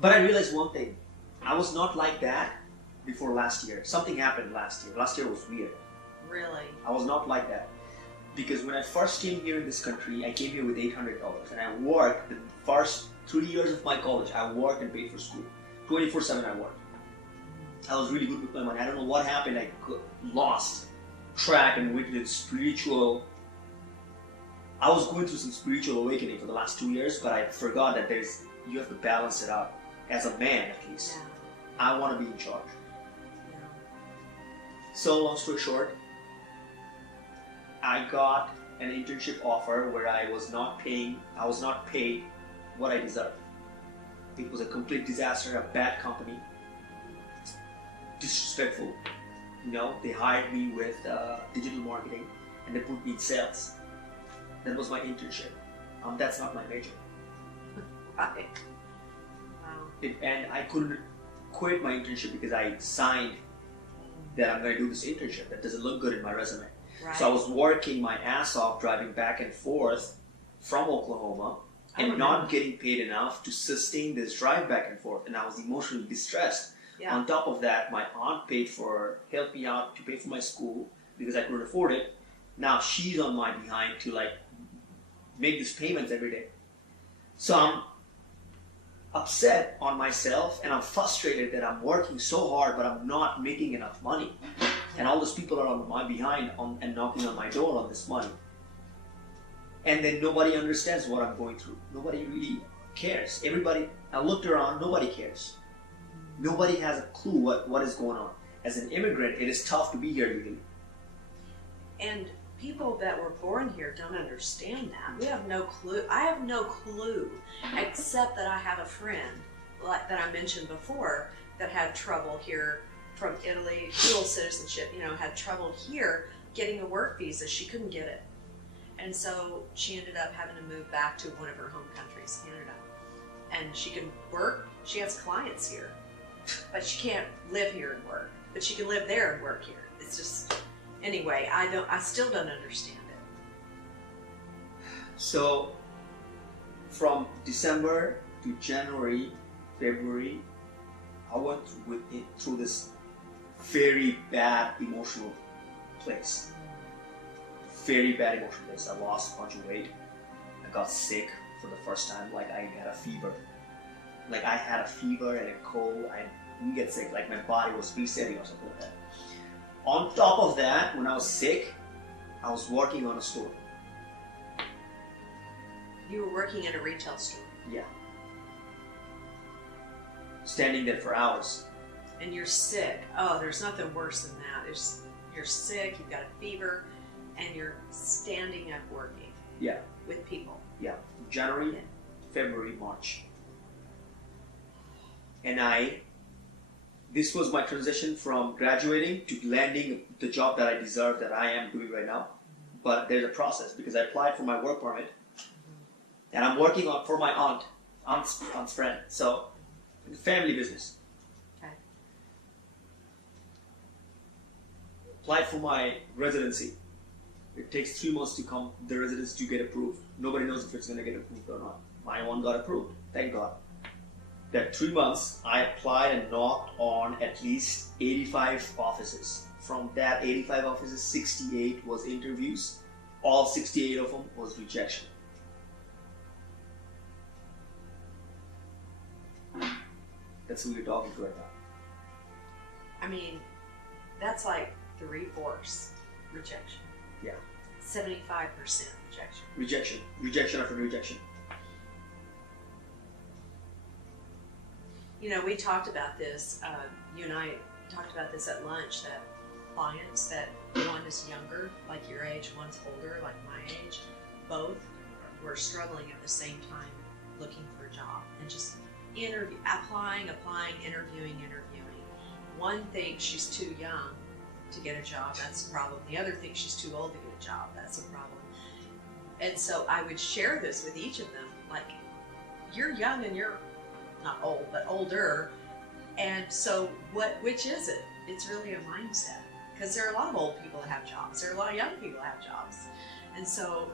But I realized one thing. I was not like that before last year. Something happened last year. Last year was weird. Really? I was not like that. Because when I first came here in this country, I came here with $800. And I worked the first 3 years of my college. I worked and paid for school. 24/7 I worked. I was really good with my money. I don't know what happened. I lost track and went into spiritual. I was going through some spiritual awakening for the last 2 years, but I forgot that you have to balance it out. As a man, at least. Yeah. I want to be in charge. Yeah. So, long story short, I got an internship offer where I was not paid what I deserved. It was a complete disaster, a bad company, disrespectful. They hired me with digital marketing and they put me in sales. That was my internship. That's not my major. Right. Wow. And I couldn't quit my internship because I signed that I'm going to do this internship. That doesn't look good in my resume. Right. So I was working my ass off driving back and forth from Oklahoma and not getting paid enough to sustain this drive back and forth. And I was emotionally distressed. Yeah. On top of that, my aunt helped me out to pay for my school because I couldn't afford it. Now she's on my behind to make these payments every day. So I'm upset on myself and I'm frustrated that I'm working so hard but I'm not making enough money. And all those people are on my behind and knocking on my door on this money. And then nobody understands what I'm going through. Nobody really cares. I looked around, nobody cares. Nobody has a clue what is going on. As an immigrant, it is tough to be here legally. And people that were born here don't understand that. We have no clue. I have no clue, except that I have a friend, like that I mentioned before, that had trouble here from Italy, dual citizenship, had trouble here getting a work visa. She couldn't get it. And so she ended up having to move back to one of her home countries, Canada. And she can work. She has clients here. But she can't live here and work. But she can live there and work here. It's just, anyway, I still don't understand it. So, from December to January, February, I went through this very bad emotional place. Very bad emotional place. I lost a bunch of weight. I got sick for the first time. I had a fever. I had a fever and a cold. I didn't get sick. My body was resetting or something like that. On top of that, when I was sick, I was working on a store. You were working at a retail store? Yeah. Standing there for hours. And you're sick. Oh, there's nothing worse than that. You're sick, you've got a fever, and you're standing up working. Yeah. With people. Yeah. January, February, March. And this was my transition from graduating to landing the job that I deserve, that I am doing right now. But there's a process because I applied for my work permit and I'm working for my aunt's friend. So, family business. Okay. Applied for my residency. It takes 3 months to come the residency to get approved. Nobody knows if it's going to get approved or not. My one got approved. Thank God. That 3 months, I applied and knocked on at least 85 offices. From that 85 offices, 68 was interviews. All 68 of them was rejection. That's who you're talking to right now. I mean, that's 3/4 rejection. Yeah. 75% rejection. Rejection. Rejection after rejection. We talked about this, you and I talked about this at lunch, that clients that one is younger, like your age, one's older, like my age, both were struggling at the same time looking for a job and just applying, interviewing. One thinks she's too young to get a job, that's a problem. The other thinks she's too old to get a job, that's a problem. And so I would share this with each of them, you're young and you're not old, but older, and so which is it? It's really a mindset, because there are a lot of old people that have jobs, there are a lot of young people that have jobs, and so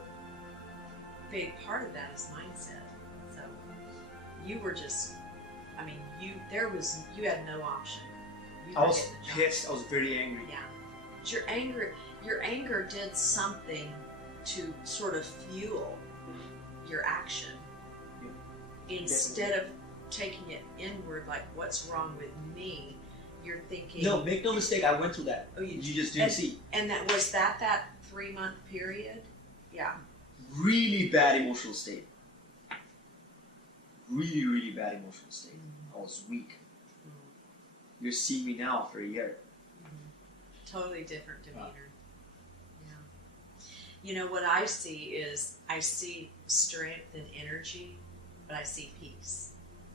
a big part of that is mindset. So you were just I mean, you had no option. You I were was getting the job. pissed. I was very angry. Yeah. But your anger did something to sort of fuel your action. Yeah. Instead of taking it inward, like, what's wrong with me? You're thinking. No, make no mistake. I went through that. Oh, you just didn't see. And that 3-month period? Yeah. Really bad emotional state. Really, really bad emotional state. I was weak. You're seeing me now after a year. Totally different demeanor. Yeah. You know, what I see strength and energy, but I see peace.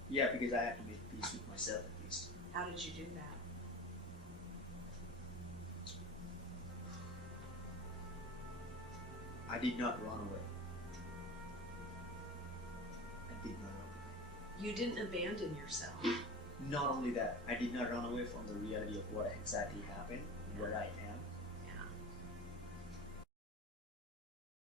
Yeah, because I have to make peace with myself at least. How did you do that? I did not run away. I did not run away. You didn't abandon yourself. Not only that, I did not run away from the reality of what exactly happened, where I am.